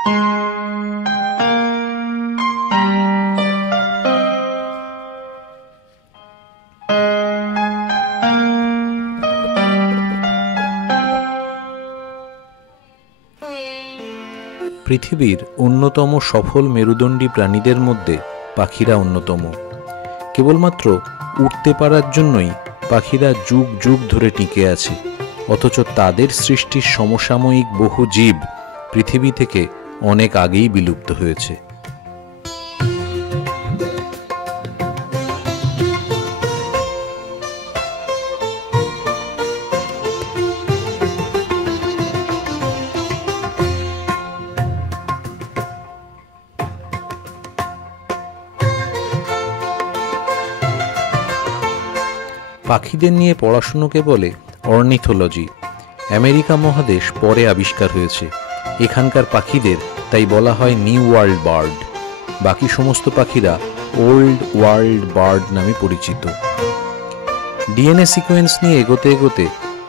পৃথিবীর অন্যতম সফল মেরুদণ্ডী প্রাণীদের মধ্যে পাখিরা অন্যতম। কেবলমাত্র উড়তে পারার জন্যই পাখিরা যুগ যুগ ধরে টিকে আছে, অথচ তাদের সৃষ্টির সমসাময়িক বহু জীব পৃথিবী থেকে অনেক আগেই বিলুপ্ত হয়েছে। পাখিদের নিয়ে পড়াশুনোকে বলে অর্নিথোলজি। আমেরিকা মহাদেশ পরে আবিষ্কার হয়েছে। এখানকার পাখিদের তাই বলা হয় নিউ ওয়ার্ল্ড বার্ড। বাকি সমস্ত পাখিরা ওল্ড ওয়ার্ল্ড বার্ড নামে পরিচিত। ডিএনএ সিকোয়েন্স নিয়ে এগোতে এগোতে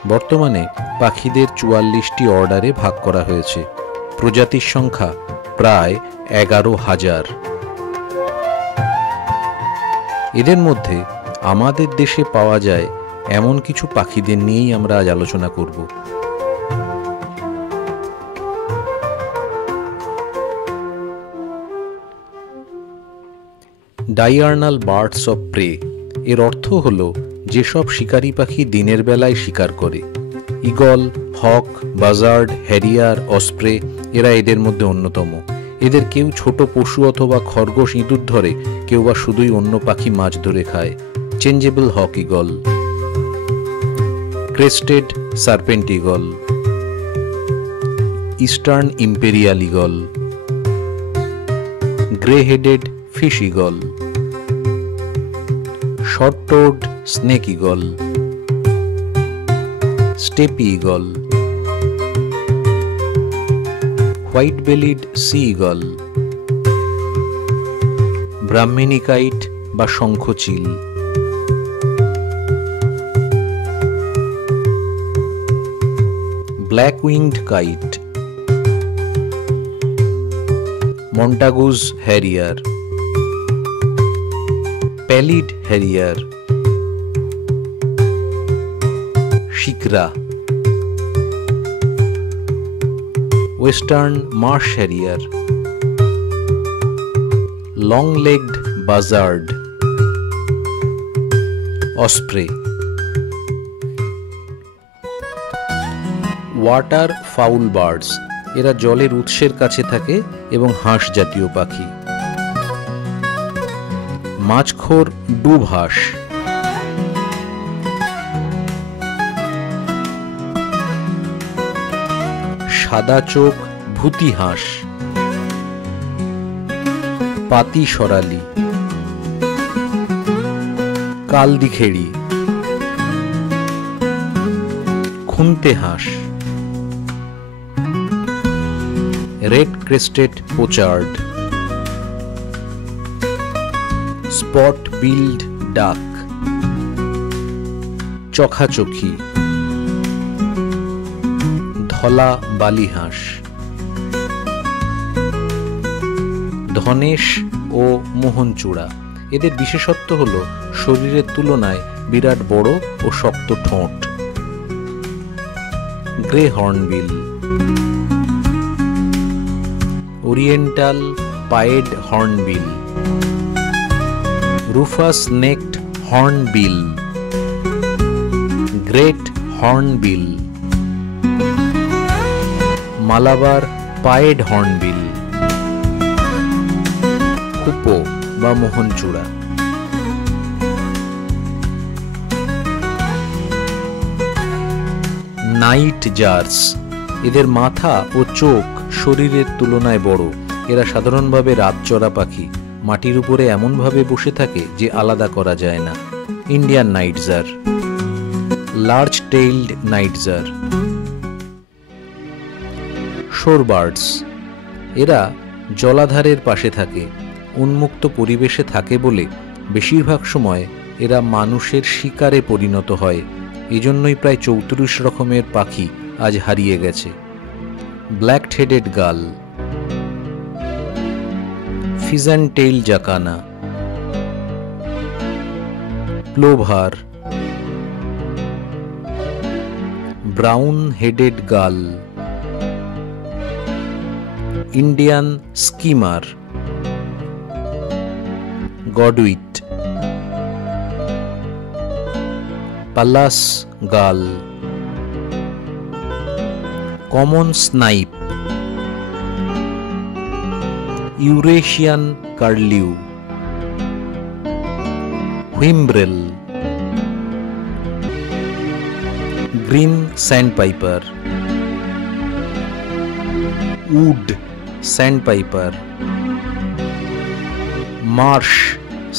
বর্তমানে পাখিদের 44টি অর্ডারে ভাগ করা হয়েছে। প্রজাতির সংখ্যা প্রায় 11,000। এদের মধ্যে আমাদের দেশে পাওয়া যায় এমন কিছু পাখিদের নিয়েই আমরা আজ আলোচনা করব। ডাইয়ার্নাল বার্ডস অফ প্রে এর অর্থ হল যেসব শিকারী পাখি দিনের বেলায় শিকার করে। ঈগল, হক, বাজার্ড, হ্যারিয়ার, অস্প্রে এরা এদের মধ্যে অন্যতম। এদের কেউ ছোট পশু অথবা খরগোশ ইঁদুর ধরে, কেউ বা শুধুই অন্য পাখি মাছ ধরে খায়। Changeable hawk eagle, crested serpent eagle, eastern imperial eagle, grey headed fish eagle, short toed snake eagle, steppe eagle, white bellied sea eagle, brahminy kite বা শঙ্খচিল, black winged kite, Montagu's harrier, pallid harrier, shikra, western marsh harrier, long legged buzzard, osprey. Water fowl birds এরা জলের উৎসের কাছে থাকে এবং হাঁস জাতীয় পাখি। মাছখোর ডুব হাঁস, সাদা চোখ ভূতি হাঁস, পাতি সরালি, কালদিখেড়ি, খুনতে হাঁস, রেড ক্রেস্টেড পোচার্ড, স্পট বিল্ড ডাক, চখাচখি, ধলা বালি হাঁস, ধনেশ ও মোহনচূড়া। এদের বিশেষত্ব হল শরীরের তুলনায় বিরাট বড় ও শক্ত ঠোঁট। Grey hornbill, oriental pied hornbill, rufous necked hornbill, great hornbill, Malabar pied hornbill, কুপো বা মোহনচূড়া। নাইট জার্স, এদের মাথা ও চোখ শরীরের তুলনায় বড়। এরা সাধারণভাবে রাতচরা পাখি, মাটির উপরে এমনভাবে বসে থাকে যে আলাদা করা যায় না। Indian nightjar, large tailed nightjar. Shorebirds, এরা জলাধারের পাশে থাকে, উন্মুক্ত পরিবেশে থাকে বলে বেশিরভাগ সময় এরা মানুষের শিকারে পরিণত হয়। এজন্যই প্রায় 34 রকমের পাখি আজ হারিয়ে গেছে। Black headed gull, pheasant tailed jacana, plover, brown headed gull, Indian skimmer, godwit, Pallas gull, common snipe, Eurasian curlew, whimbrel, green sandpiper, wood sandpiper, marsh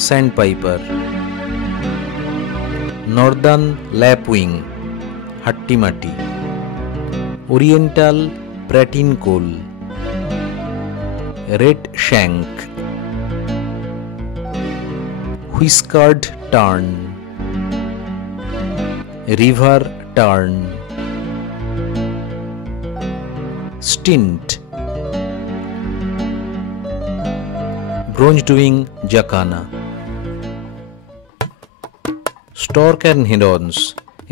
sandpiper, northern lapwing হাট্টিমাটি, oriental pratincole, redshank, whiskered tern, river tern, stint, bronze winged jacana. Stork and herons,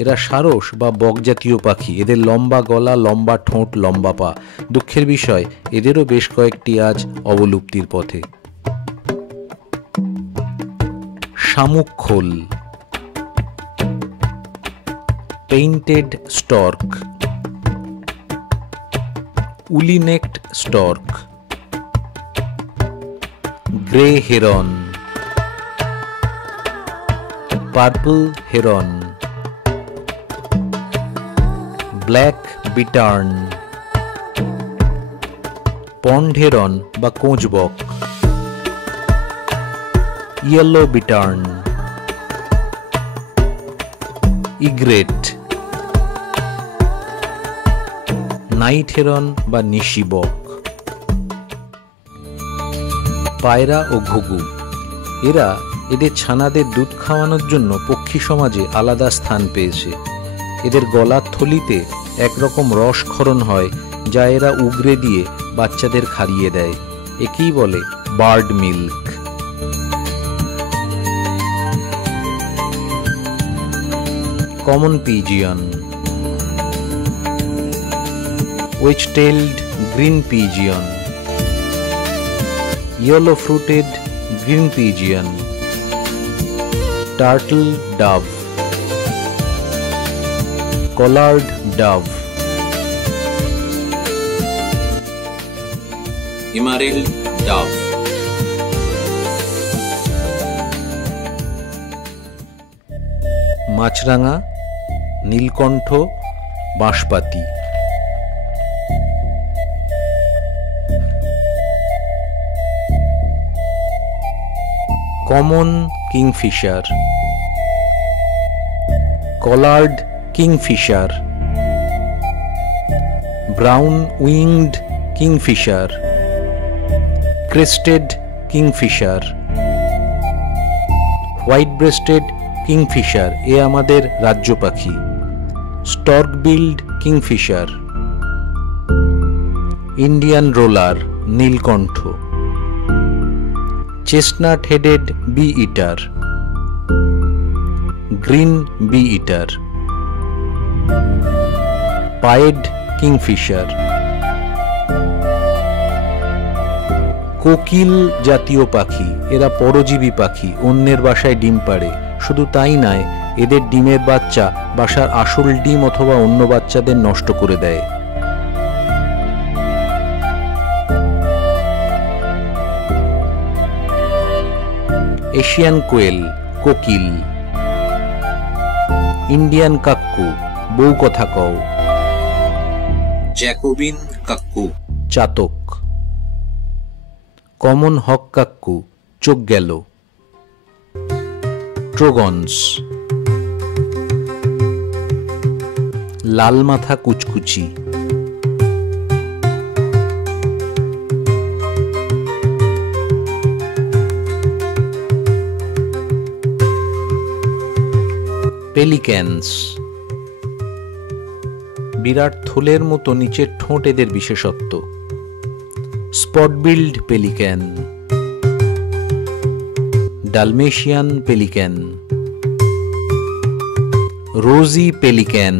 এরা সারস বা বক জাতীয় পাখি। এদের লম্বা গলা, লম্বা ঠোঁট, লম্বা পা। দুঃখের বিষয় এদেরও বেশ কয়েকটি আজ অবলুপ্তির পথে। শামুক খোল, painted stork, woolly necked stork, grey heron, purple heron, black bittern, pond heron বা কোঁচবক, yellow bittern, egret, night heron বা নিশিবক, পায়রা ও ঘুঘু। এরা এদের ছানাদের দুধ খাওয়ানোর জন্য পক্ষী সমাজে আলাদা স্থান পেয়েছে। এদের গলার থলিতে একরকম রসক্ষরণ হয়, যা এরা উগরে দিয়ে বাচ্চাদের খাইয়ে দেয়। একেই বলে bird milk. Common pigeon, wedge-tailed green pigeon, yellow-fruited green pigeon, turtle dove, collared dove, emerald dove. মাছরাঙা, নীলকণ্ঠ, বাঁশপাতি। Common kingfisher, collared kingfisher, brown winged kingfisher, crested kingfisher, white breasted kingfisher, এ আমাদের রাজ্য পাখি। Stork billed kingfisher, Indian roller, নীলকণ্ঠ, chestnut headed bee eater, green bee eater, pied kingfisher, কোকিল জাতীয় পাখি। এরা পরজীবী পাখি, অন্যের বাসায় ডিম পাড়ে। শুধু তাই নয়, এদের ডিমের বাচ্চা বাসার আসল ডিম অথবা অন্য বাচ্চাদের নষ্ট করে দেয়। এশিয়ান কোয়েল, কোকিল, ইন্ডিয়ান কাক্কু, বউ কথা কও, জ্যাকোবিন কাক্কু, চাতক, কমন হক কাক্কু, চোখ গেল, ট্রোগনস, লাল মাথা কুচকুচি, পেলিক্যানস, বিরাট থলের মতো নিচের ঠোঁট এদের বিশেষত্ব। স্পটবিল্ড পেলিক্যান, ডালমেশিয়ান পেলিক্যান, রোজি পেলিক্যান,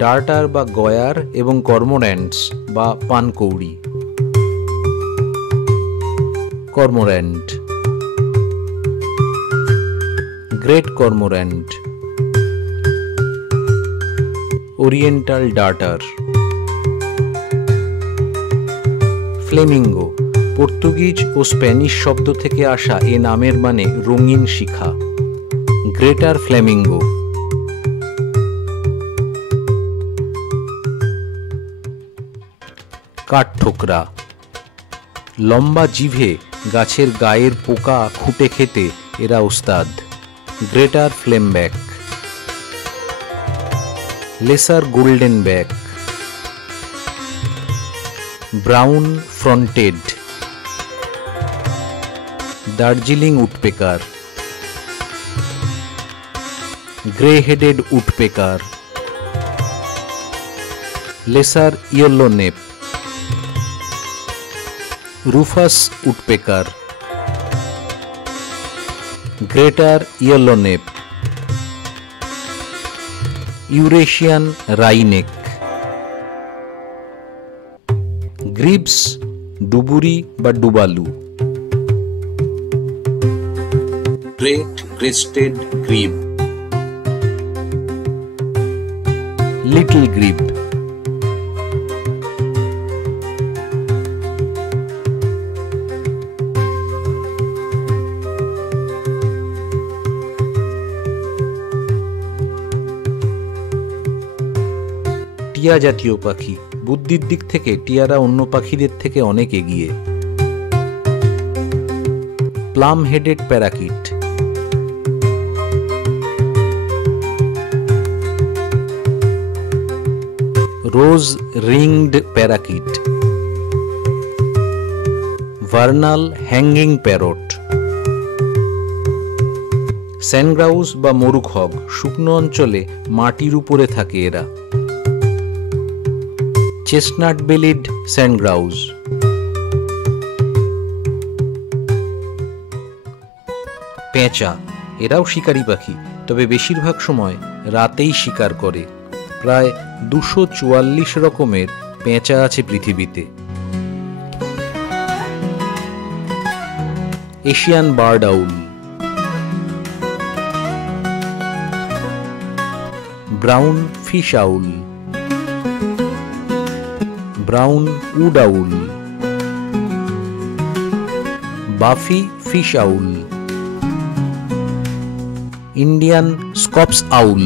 ডার্টার বা গয়ার এবং কর্মোর্যান্টস বা পানকৌড়ি, কর্মোর্যান্ট, great কর্মোর্যান্ট, oriental darter, Flamengo Portuguese ও স্প্যানিশ শব্দ থেকে আসা এ নামের মানে রঙিন শিখা, গ্রেটার ফ্লেমিঙ্গো। কাঠঠোকরা লম্বা জিভে গাছের গায়ের পোকা খুঁটে খেতে এরা ওস্তাদ, greater flameback. Lesser golden back, brown fronted, Darjeeling woodpecker, grey headed woodpecker, lesser yellownape, rufous woodpecker, greater yellownape, Eurasian wryneck. Grebes ডুবুরি বা ডুবালু, great crested grebe, little grebe. টিয়া জাতীয় পাখি, বুদ্ধির দিক থেকে টিয়ারা অন্য পাখিদের থেকে অনেক এগিয়ে। Plum headed parakeet, rose ringed parakeet, vernal hanging parrot, sandgrouse বা মরুক হগ, শুকনো অঞ্চলে মাটির উপরে থাকে এরা। Chestnut bellied sandgrouse. পেঁচা এরাও শিকারী পাখি, তবে বেশিরভাগ সময় রাতেই শিকার করে। প্রায় 244 রকমের পেঁচা আছে পৃথিবীতে। Asian barred owl, brown fish owl, brown wood owl, buffy fish owl, Indian scops owl,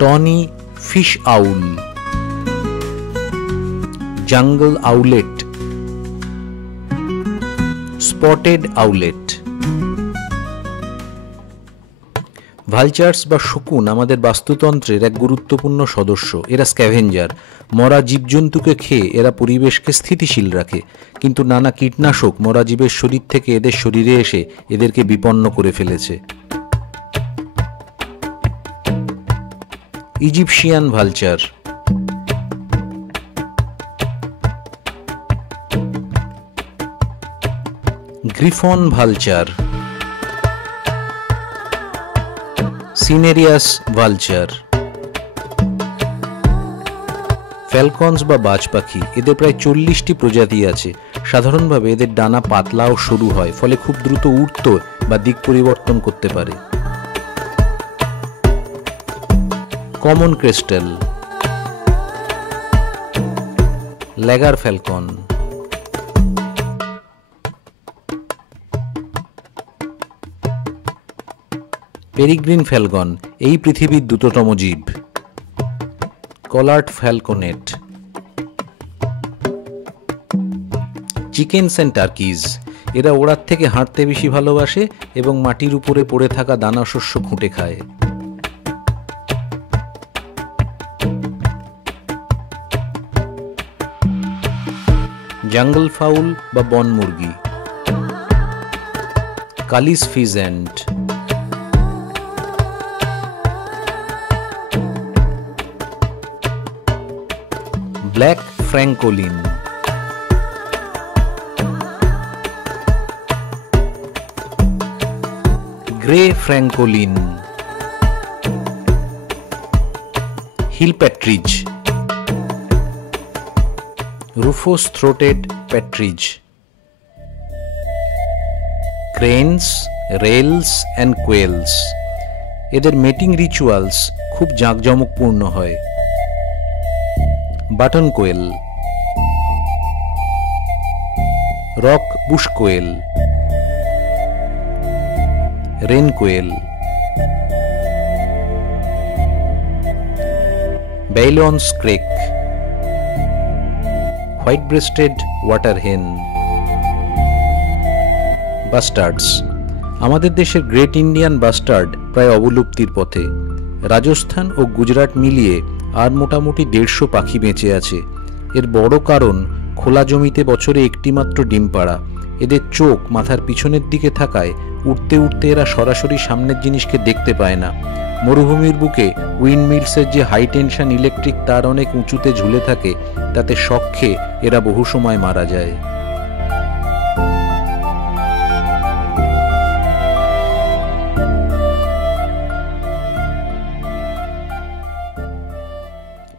tawny fish owl, jungle owlet, spotted আউলেট। ভালচার্স বা শকুন আমাদের বাস্তুতন্ত্রের এক গুরুত্বপূর্ণ সদস্য। এরা স্ক্যাভেঞ্জার, মরা জীবজন্তুকে খেয়ে এরা পরিবেশকে স্থিতিশীল রাখে, কিন্তু নানা কীটনাশক মরা জীবের শরীর থেকে এদের শরীরে এসে এদেরকে বিপন্ন করে ফেলেছে। Egyptian vulture, griffon vulture, cinereous vulture. Falcons বা বাজ পাখি, এদের প্রায় 40টি প্রজাতি আছে। সাধারণভাবে এদের ডানা পাতলা ও সরু হয়, ফলে খুব দ্রুত উড়তে বা দিক পরিবর্তন করতে পারে। Common kestrel, laggar falcon, peregrine falcon এই পৃথিবীর দ্রুততম জীব। কলার্ট ফ্যালকনেট, চিকেনস অ্যান্ড টার্কিজ, এরা ওড়ার থেকে হাঁটতে বেশি ভালোবাসে এবং মাটির উপরে পড়ে থাকা দানা শস্য খুঁটে খায়। জঙ্গল ফাউল বা বন মুরগি, kalij pheasant, black francolin, grey francolin, hill partridge, rufous throated partridge, cranes, rails and quails. এদের মেটিং রিচুয়ালস খুব জাঁকজমকপূর্ণ হয়। Button quail, rock bush quail, rain quail, Baillon's crake, white breasted water hen. Bustards. আমাদের দেশের great Indian bastard প্রায় অবলুপ্তির পথে। রাজস্থান ও গুজরাট মিলিয়ে আর মোটামুটি 150 পাখি বেঁচে আছে। এর বড় কারণ খোলা জমিতে বছরে একটি মাত্র ডিম পাড়া। এদের চোখ মাথার পিছনের দিকে থাকায় উঠতে উঠতে এরা সরাসরি সামনের জিনিসকে দেখতে পায় না। মরুভূমির বুকে উইন্ডমিলসের যে হাই টেনশন ইলেকট্রিক তার অনেক উঁচুতে ঝুলে থাকে, তাতে শক খেয়ে এরা বহু সময় মারা যায়।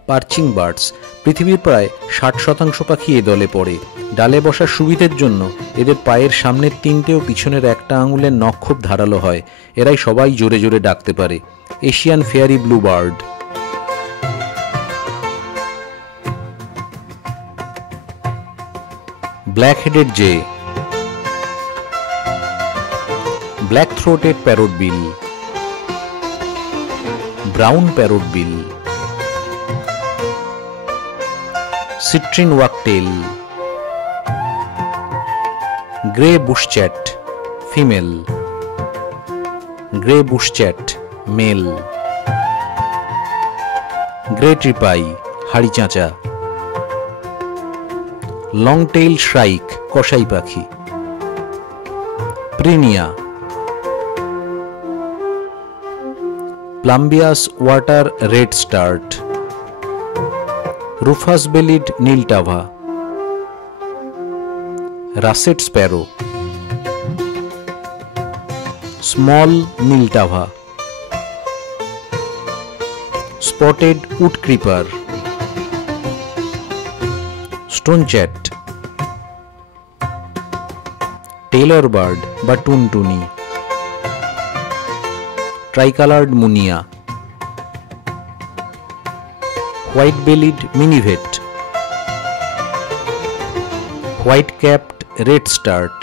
Perching birds. পৃথিবীর প্রায় 60% পাখি এ দলে পড়ে। ডালে বসার সুবিধের জন্য এদের পায়ের সামনের 3টে ও পিছনের একটা আঙুলের নখ খুব ধারালো হয়। এরাই সবাই জোরে জোরে ডাকতে পারে। Asian fairy bluebird, black headed jay, black throated parrotbill, brown parrotbill, citrine wagtail, grey bushchat female, grey bushchat male, grey treepie হাড়ি চাঁচা, লং টেইল শ্রাইক কসাই পাখি, prinia, plumbeous water redstart, rufous bellied niltava, russet sparrow, small niltava, spotted wood creeper, stonechat, tailorbird বা টুনটুনি, tricoloured munia, white bellied minivet, white capped redstart,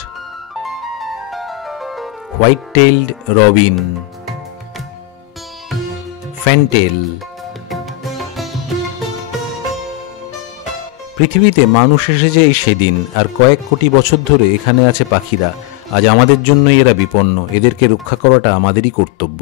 white tailed robin, fantail. পৃথিবীতে মানুষ এসেছে এই সেদিন, আর কয়েক কোটি বছর ধরে এখানে আছে পাখিরা। আজ আমাদের জন্যই এরা বিপন্ন। এদেরকে রক্ষা করাটা আমাদেরই কর্তব্য।